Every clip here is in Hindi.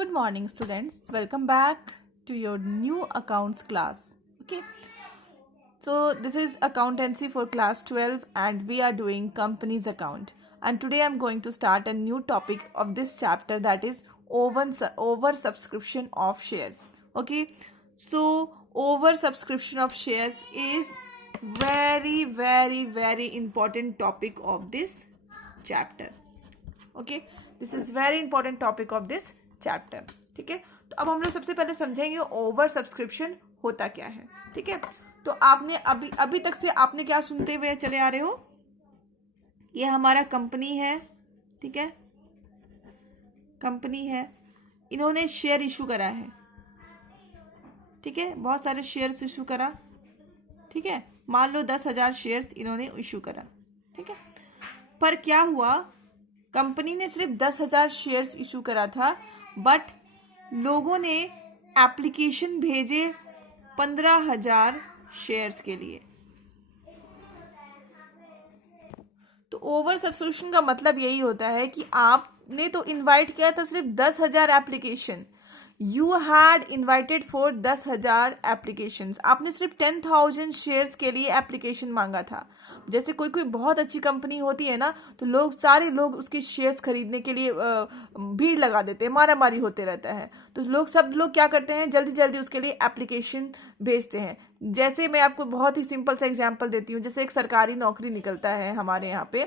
Good morning, students. Welcome back to your new accounts class. Okay, so this is accountancy for class 12 and we are doing company's account. And today I'm going to start a new topic of this chapter, that is over subscription of shares. Okay, so over subscription of shares is very important topic of this chapter. Okay, this is very important topic of this chapter. ठीक है, तो अब हम लोग सबसे पहले समझेंगे ओवर सब्सक्रिप्शन होता क्या है. ठीक है, तो आपने अभी तक से आपने क्या सुनते हुए चले आ रहे हो, ये हमारा कंपनी है. ठीक है, कंपनी है, इन्होंने शेयर इशू करा है. ठीक है, बहुत सारे शेयर्स इशू करा. ठीक है, मान लो 10,000 शेयर्स इन्होंने इशू करा. ठीक है, पर क्या हुआ, कंपनी ने सिर्फ 10,000 शेयर्स इशू करा था, बट लोगों ने एप्लीकेशन भेजे 15,000 शेयर्स के लिए. तो ओवर सब्सक्रिप्शन का मतलब यही होता है कि आपने तो इनवाइट किया था सिर्फ 10,000 application. You had invited for 10,000 application. आपने सिर्फ 10,000 शेयर्स के लिए एप्लीकेशन मांगा था. जैसे कोई बहुत अच्छी कंपनी होती है ना, तो सारे लोग उसके शेयर्स खरीदने के लिए भीड़ लगा देते हैं, मारामारी होते रहता है. तो सब लोग क्या करते हैं, जल्दी जल्दी उसके लिए एप्लीकेशन भेजते हैं. जैसे मैं आपको बहुत ही सिंपल सा एग्जांपल देती हूँ. जैसे एक सरकारी नौकरी निकलता है हमारे यहाँ पे,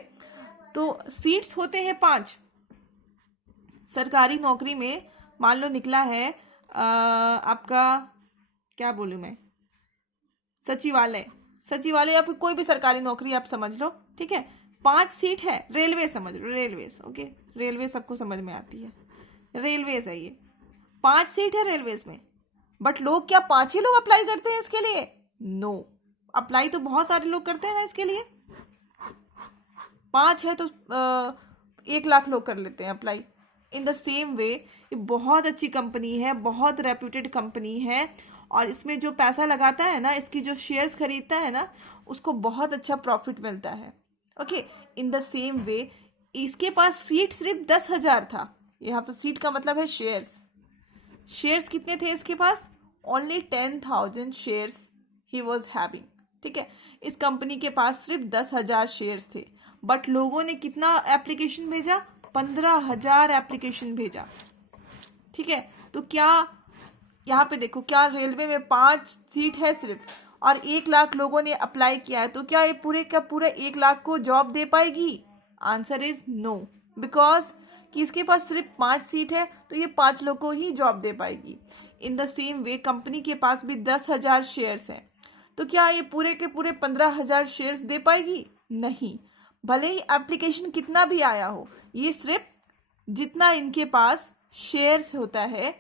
तो सीट्स होते हैं 5. सरकारी नौकरी में मान लो निकला है आपका, क्या बोलूं मैं, सचिवालय या फिर कोई भी सरकारी नौकरी आप समझ लो. ठीक है, 5 सीट है. रेलवे समझ लो, रेलवेज. ओके, रेलवे सबको समझ में आती है, रेलवेज है ये. 5 सीट है रेलवेज में, बट लोग क्या 5 ही लोग अप्लाई करते हैं इसके लिए? नो, अप्लाई तो बहुत सारे लोग करते हैं ना इसके लिए. 5 है तो 1,00,000 लोग कर लेते हैं apply. In the same way ये बहुत अच्छी कंपनी है, बहुत रेप्यूटेड कंपनी है, और इसमें जो पैसा लगाता है ना, इसकी जो शेयर्स खरीदता है ना, उसको बहुत अच्छा प्रॉफिट मिलता है. Okay, in the same way इसके पास सीट सिर्फ 10,000 था. यहाँ पर सीट का मतलब है शेयर्स. शेयर्स कितने थे इसके पास? ओनली 10,000 शेयर्स ही वॉज हैविंग. ठीक है, इस कंपनी के पास सिर्फ 10,000 शेयर्स थे, बट लोगों ने कितना एप्लीकेशन भेजा? 15,000 एप्लीकेशन भेजा. ठीक है, तो क्या यहाँ पे देखो, क्या रेलवे में 5 सीट है सिर्फ, और 1,00,000 लोगों ने अप्लाई किया है, तो क्या ये पूरे 1,00,000 को जॉब दे पाएगी? आंसर इज नो, बिकॉज कि इसके पास सिर्फ 5 सीट है, तो ये 5 लोगों को ही जॉब दे पाएगी. In the same way company के पास भी 10,000 शेयर्स हैं, तो क्या ये पूरे 15,000 शेयर्स दे पाएगी? नहीं. भले ही एप्लीकेशन कितना भी आया हो, ये सिर्फ जितना इनके पास शेयर्स होता है,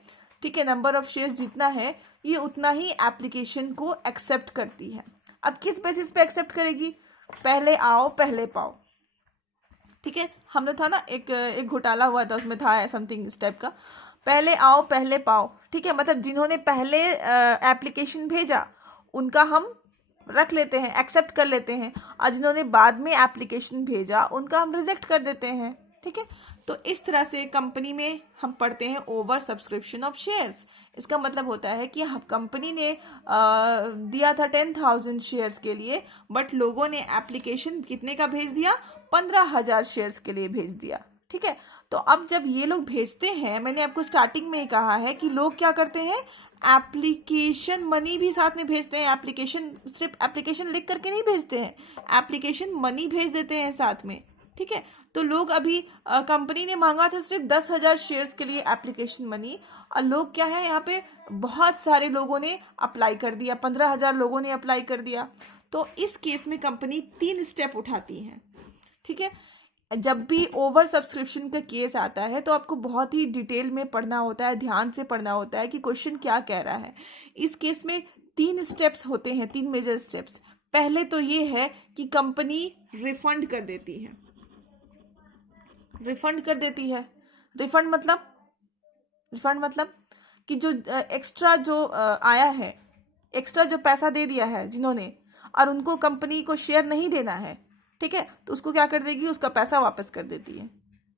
ठीक है, नंबर ऑफ शेयर्स जितना है, ये उतना ही एप्लीकेशन को एक्सेप्ट करती है. अब किस बेसिस पे एक्सेप्ट करेगी? पहले आओ पहले पाओ. ठीक है, हमने था ना एक घोटाला हुआ था, उसमें था समथिंग इस टाइप का, पहले आओ पहले पाओ. ठीक है, मतलब जिन्होंने पहले एप्लीकेशन भेजा उनका हम रख लेते हैं, एक्सेप्ट कर लेते हैं, और जिन्होंने बाद में एप्लीकेशन भेजा उनका हम रिजेक्ट कर देते हैं. ठीक है, तो इस तरह से कंपनी में हम पढ़ते हैं ओवर सब्सक्रिप्शन ऑफ शेयर्स. इसका मतलब होता है कि कंपनी ने दिया था 10,000 शेयर्स के लिए, बट लोगों ने एप्लीकेशन कितने का भेज दिया? 15,000 शेयर्स के लिए भेज दिया. ठीक है, तो अब जब ये लोग भेजते हैं, मैंने आपको स्टार्टिंग में ही कहा है कि लोग क्या करते हैं, एप्लीकेशन मनी भी साथ में भेजते हैं. सिर्फ एप्लीकेशन लिख करके नहीं भेजते हैं, एप्लीकेशन मनी भेज देते हैं साथ में. ठीक है, तो लोग अभी कंपनी ने मांगा था सिर्फ 10,000 शेयर्स के लिए एप्लीकेशन मनी, और लोग क्या है, यहाँ पे बहुत सारे लोगों ने अप्लाई कर दिया, 15,000 लोगों ने अप्लाई कर दिया. तो इस केस में कंपनी 3 स्टेप उठाती है. ठीक है, जब भी ओवर सब्सक्रिप्शन का केस आता है तो आपको बहुत ही डिटेल में पढ़ना होता है, ध्यान से पढ़ना होता है कि क्वेश्चन क्या कह रहा है. इस केस में 3 स्टेप्स होते हैं, 3 मेजर स्टेप्स. पहले तो ये है कि कंपनी रिफंड कर देती है. रिफंड मतलब कि जो एक्स्ट्रा जो आया है, एक्स्ट्रा जो पैसा दे दिया है जिन्होंने, और उनको कंपनी को शेयर नहीं देना है, ठीक है, तो उसको क्या कर देगी, उसका पैसा वापस कर देती है.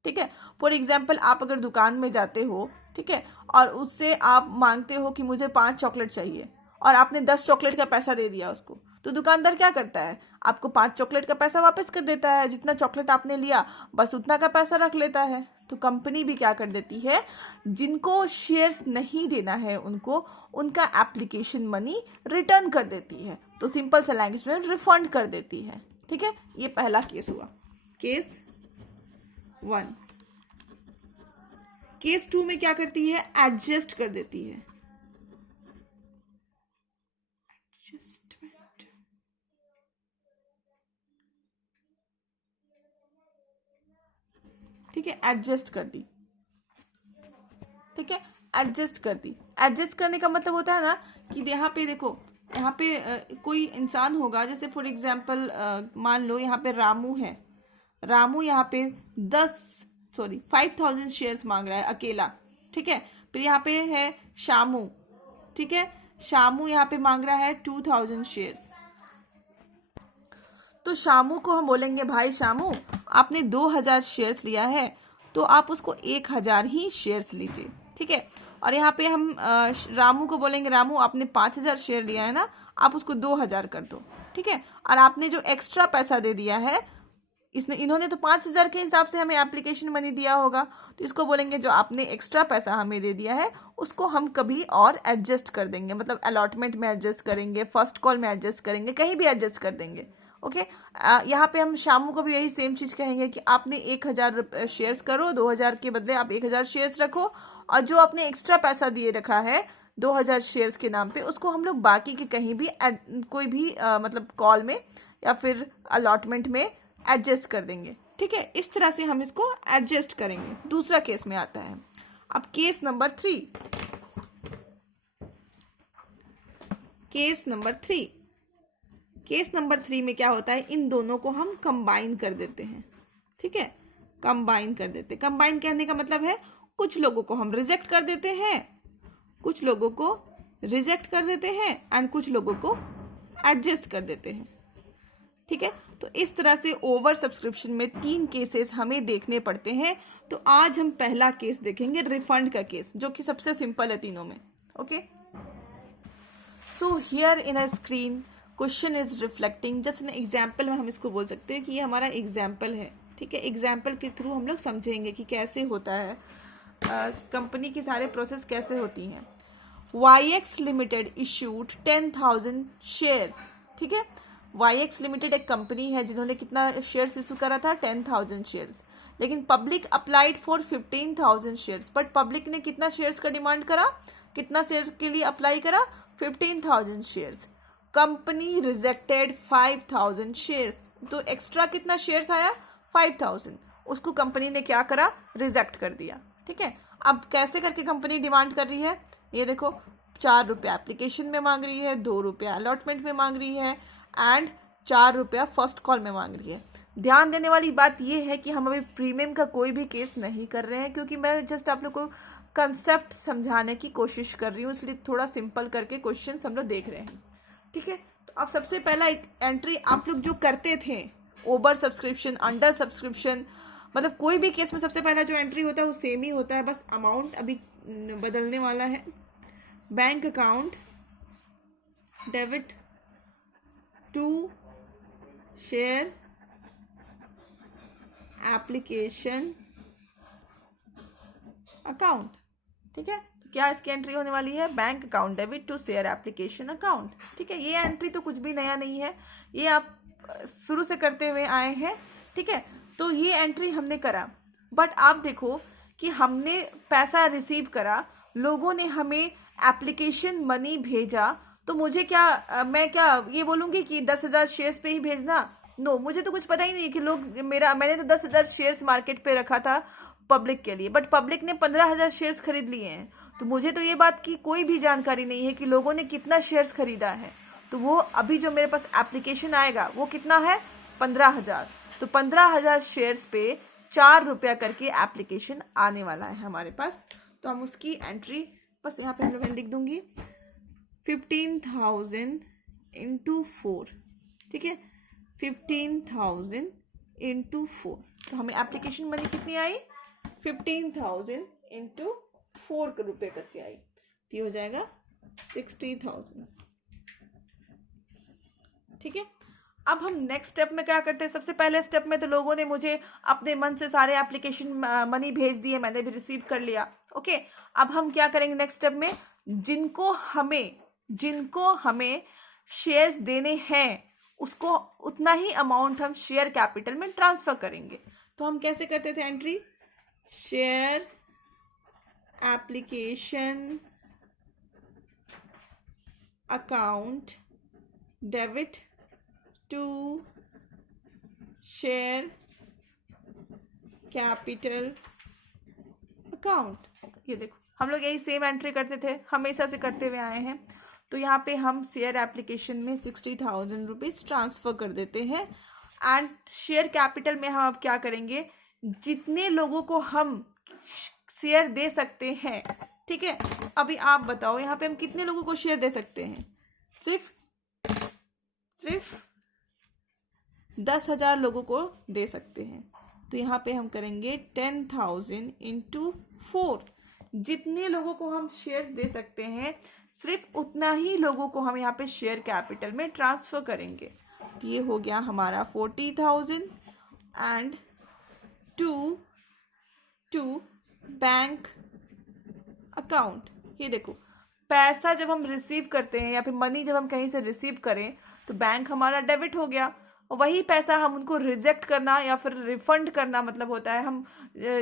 ठीक है। फॉर एग्जाम्पल आप अगर दुकान में जाते हो, ठीक है, और उससे आप मांगते हो कि मुझे 5 चॉकलेट चाहिए और आपने 10 चॉकलेट का पैसा दे दिया उसको, तो दुकानदार क्या करता है, आपको 5 चॉकलेट का पैसा वापस कर देता है, जितना चॉकलेट आपने लिया बस उतना का पैसा रख लेता है। तो कंपनी भी क्या कर देती है, जिनको शेयर्स नहीं देना है उनको उनका एप्लीकेशन मनी रिटर्न कर देती है। तो सिंपल से लैंग्वेज में रिफंड कर देती है, ठीक है। ये पहला केस हुआ, केस 1। केस 2 में क्या करती है, एडजस्ट कर देती है, एडजस्टमेंट, ठीक है, एडजस्ट कर दी, ठीक है, एडजस्ट कर दी। एडजस्ट करने का मतलब होता है ना कि यहाँ पे देखो, यहाँ पे कोई इंसान होगा, जैसे फॉर एग्जाम्पल मान लो यहाँ पे रामू है, रामू यहाँ पे 5,000 शेयर्स मांग रहा है अकेला, ठीक है। फिर यहाँ पे है शामू, ठीक है, शामू यहाँ पे मांग रहा है 2,000 शेयर्स। तो शामू को हम बोलेंगे भाई शामू आपने 2,000 शेयर्स लिया है तो आप उसको 1,000 ही शेयर्स लीजिए, ठीक है। और यहाँ पे हम रामू को बोलेंगे रामू आपने 5,000 शेयर लिया है ना, आप उसको 2,000 कर दो, ठीक है। और आपने जो एक्स्ट्रा पैसा दे दिया है, इन्होंने तो 5,000 के हिसाब से हमें एप्लीकेशन मनी दिया होगा, तो इसको बोलेंगे जो आपने एक्स्ट्रा पैसा हमें दे दिया है उसको हम कभी और एडजस्ट कर देंगे, मतलब अलॉटमेंट में एडजस्ट करेंगे, फर्स्ट कॉल में एडजस्ट करेंगे, कहीं भी एडजस्ट कर देंगे, ओके। यहाँ पे हम शामू को भी यही सेम चीज़ कहेंगे कि आपने 1,000 शेयर्स करो, 2,000 के बदले आप 1,000 शेयर्स रखो, और जो आपने एक्स्ट्रा पैसा दिए रखा है 2,000 शेयर्स के नाम पे उसको हम लोग बाकी के कहीं भी कोई भी मतलब कॉल में या फिर अलॉटमेंट में एडजस्ट कर देंगे, ठीक है। इस तरह से हम इसको एडजस्ट करेंगे। दूसरा केस में आता है अब केस नंबर 3। केस नंबर 3 में क्या होता है, इन दोनों को हम कंबाइन कर देते हैं, ठीक है, कंबाइन कर देते। कंबाइन करने का मतलब है कुछ लोगों को हम रिजेक्ट कर देते हैं, कुछ लोगों को रिजेक्ट कर देते हैं एंड कुछ लोगों को एडजस्ट कर देते हैं, ठीक है। तो इस तरह से ओवर सब्सक्रिप्शन में 3 केसेस हमें देखने पड़ते हैं। तो आज हम पहला केस देखेंगे, रिफंड का केस, जो कि सबसे सिंपल है तीनों में, okay. So here in a screen question is reflecting, just an example में हम इसको बोल सकते हैं कि ये हमारा एग्जाम्पल है, ठीक है। एग्जाम्पल के थ्रू हम लोग समझेंगे कि कैसे होता है, कंपनी की सारे प्रोसेस कैसे होती हैं। YX लिमिटेड इशूड 10,000 शेयर्स, ठीक है। YX लिमिटेड एक कंपनी है जिन्होंने कितना शेयर्स इशू करा था, 10,000 शेयर्स, लेकिन public applied for 15,000 shares, but public ने कितना शेयर्स का डिमांड करा, कितना शेयर्स के लिए अप्लाई करा, 15,000 शेयर्स। कंपनी रिजेक्टेड 5,000 शेयर्स, तो एक्स्ट्रा कितना शेयर्स आया, 5,000, उसको कंपनी ने क्या करा, रिजेक्ट कर दिया, ठीक है। अब कैसे करके कंपनी डिमांड कर रही है, ये देखो 4 रुपया एप्लीकेशन में मांग रही है, 2 रुपया अलॉटमेंट में मांग रही है एंड 4 रुपया फर्स्ट कॉल में मांग रही है। ध्यान देने वाली बात यह है कि हम अभी प्रीमियम का कोई भी केस नहीं कर रहे हैं, क्योंकि मैं जस्ट आप लोग को कंसेप्ट समझाने की कोशिश कर रही हूँ, इसलिए थोड़ा सिंपल करके क्वेश्चन हम लोग देख रहे हैं, ठीक है। तो अब सबसे पहला एक एंट्री आप लोग जो करते थे, ओवर सब्सक्रिप्शन, अंडर सब्सक्रिप्शन, मतलब कोई भी केस में सबसे पहला जो एंट्री होता है वो सेम ही होता है, बस अमाउंट अभी बदलने वाला है। Bank account debit to share application account, ठीक है। क्या इसकी एंट्री होने वाली है, bank account debit to share application account, ठीक है। ये एंट्री तो कुछ भी नया नहीं है, ये आप शुरू से करते हुए आए हैं, ठीक है। तो ये एंट्री हमने करा, बट आप देखो कि हमने पैसा रिसीव करा, लोगों ने हमें एप्लीकेशन मनी भेजा, तो मुझे क्या मैं क्या ये बोलूँगी कि 10,000 शेयर्स पे ही भेजना, नो, मुझे तो कुछ पता ही नहीं कि लोग मैंने तो 10,000 शेयर्स मार्केट पे रखा था पब्लिक के लिए, बट पब्लिक ने 15,000 शेयर्स खरीद लिए हैं, तो मुझे तो ये बात की कोई भी जानकारी नहीं है कि लोगों ने कितना शेयर्स खरीदा है। तो वो अभी जो मेरे पास एप्लीकेशन आएगा वो कितना है, 15,000, तो 15,000 शेयर्स पे 4 रुपया करके एप्लीकेशन आने वाला है हमारे पास। तो हम उसकी एंट्री बस यहाँ पे हम लोग लिख दूंगी 15,000 इंटू 4, ठीक है, 15,000 इंटू 4, तो हमें एप्लीकेशन मनी कितनी आई, 15,000 इंटू 4 रुपये करके आई, तो ये हो जाएगा 60,000। ठीक है, अब हम नेक्स्ट स्टेप में क्या करते हैं। सबसे पहले स्टेप में तो लोगों ने मुझे अपने मन से सारे एप्लीकेशन मनी भेज दिए, मैंने भी रिसीव कर लिया। ओके, अब हम क्या करेंगे नेक्स्ट स्टेप में, जिनको हमें शेयर्स देने हैं उसको उतना ही अमाउंट हम शेयर कैपिटल में ट्रांसफर करेंगे। तो हम कैसे करते थे entry, share application account debit to share capital account. ये देखो हम लोग यही सेम एंट्री करते थे, हमेशा से करते हुए आए हैं। तो यहाँ पे हम शेयर एप्लीकेशन में 60,000 रुपीज ट्रांसफर कर देते हैं। एंड शेयर कैपिटल में हम अब क्या करेंगे, जितने लोगों को हम शेयर दे सकते हैं। ठीक है, अभी आप बताओ यहाँ पे हम कितने लोगों को शेयर दे सकते हैं, सिर्फ 10,000 लोगों को दे सकते हैं। तो यहाँ पे हम करेंगे 10,000 इंटू 4, जितने लोगों को हम शेयर दे सकते हैं सिर्फ उतना ही लोगों को हम यहाँ पे शेयर कैपिटल में ट्रांसफर करेंगे। ये हो गया हमारा 40,000 एंड टू बैंक अकाउंट। ये देखो पैसा जब हम रिसीव करते हैं या फिर मनी जब हम कहीं से रिसीव करें तो बैंक हमारा डेबिट हो गया, वही पैसा हम उनको रिजेक्ट करना या फिर रिफंड करना मतलब होता है हम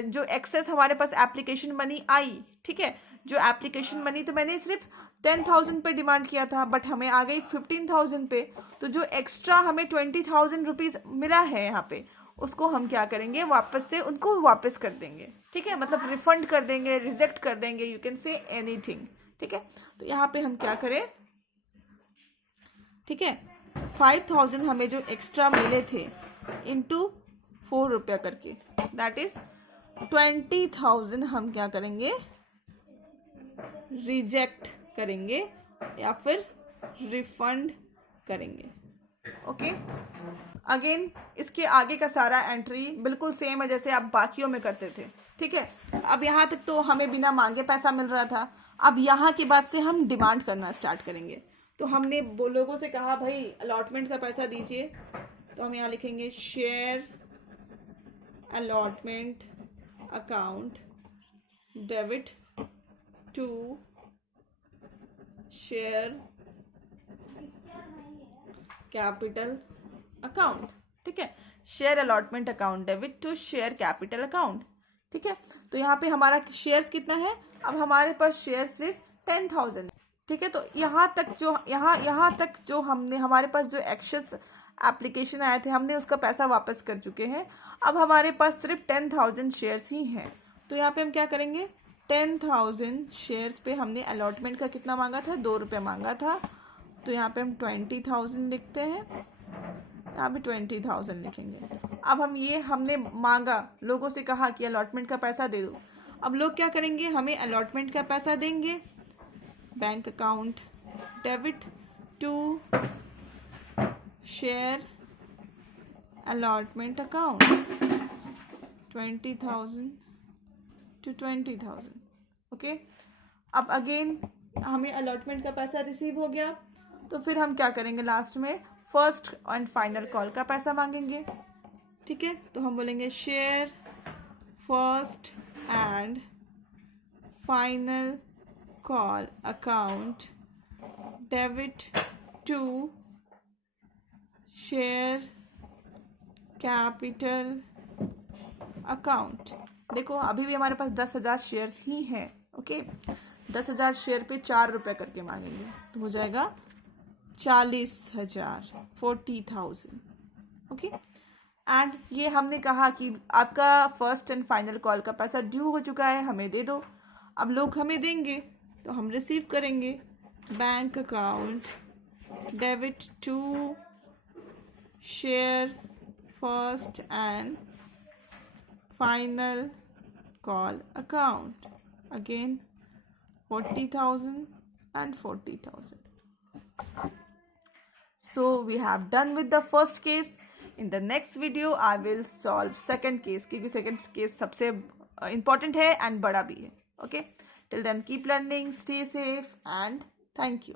जो एक्सेस हमारे पास एप्लीकेशन मनी आई। ठीक है, जो एप्लीकेशन मनी तो मैंने सिर्फ 10,000 पे डिमांड किया था, बट हमें आ गई 15,000 पे। तो जो एक्स्ट्रा हमें 20,000 रुपीज मिला है यहाँ पे, उसको हम क्या करेंगे, वापस से उनको वापस कर देंगे। ठीक है, मतलब रिफंड कर देंगे, रिजेक्ट कर देंगे, यू कैन से एनीथिंग। ठीक है, तो यहाँ पे हम क्या करें, ठीक है 5,000 हमें जो एक्स्ट्रा मिले थे इंटू 4 रुपया करके, दैट इज 20,000 हम क्या करेंगे, रिजेक्ट करेंगे या फिर रिफंड करेंगे। ओके, अगेन इसके आगे का सारा एंट्री बिल्कुल सेम है जैसे आप बाकियों में करते थे। ठीक है, अब यहाँ तक तो हमें बिना मांगे पैसा मिल रहा था। अब यहाँ के बाद से हम डिमांड करना स्टार्ट करेंगे। तो हमने लोगों से कहा भाई अलॉटमेंट का पैसा दीजिए, तो हम यहाँ लिखेंगे share allotment account debit to share capital account. ठीक है, share allotment account debit to share capital account. ठीक है, तो यहाँ पे हमारा शेयर्स कितना है, अब हमारे पास शेयर सिर्फ 10,000। ठीक है, तो यहाँ तक जो हमने हमारे पास जो एक्सेस एप्लीकेशन आए थे हमने उसका पैसा वापस कर चुके हैं। अब हमारे पास सिर्फ 10,000 शेयर्स ही हैं। तो यहाँ पे हम क्या करेंगे, 10,000 शेयर्स पे हमने अलॉटमेंट का कितना मांगा था, 2 रुपये मांगा था। तो यहाँ पे हम 20,000 लिखते हैं, यहाँ पे 20,000 लिखेंगे। अब हमने मांगा, लोगों से कहा कि अलॉटमेंट का पैसा दे दो। अब लोग क्या करेंगे, हमें अलॉटमेंट का पैसा देंगे, bank account debit to share allotment account 20,000 to 20,000। Okay, अब अगेन हमें अलॉटमेंट का पैसा रिसीव हो गया, तो फिर हम क्या करेंगे, लास्ट में फर्स्ट एंड फाइनल कॉल का पैसा मांगेंगे। ठीक है, तो हम बोलेंगे share first and final call account debit to share capital account. देखो अभी भी हमारे पास 10,000 शेयर्स ही हैं। ओके, 10,000 शेयर पे 4 रुपये करके मांगेंगे, तो हो जाएगा 40,000, 40,000। ओके, एंड ये हमने कहा कि आपका फर्स्ट एंड फाइनल कॉल का पैसा ड्यू हो चुका है, हमें दे दो। अब लोग हमें देंगे तो हम रिसीव करेंगे, bank account debit to share first and final call account, again 40,000 and 40,000. So we have done with the first case. In the next video I will solve second case, क्योंकि second case सबसे इम्पॉर्टेंट है एंड बड़ा भी है. Okay, till then keep learning, stay safe and thank you.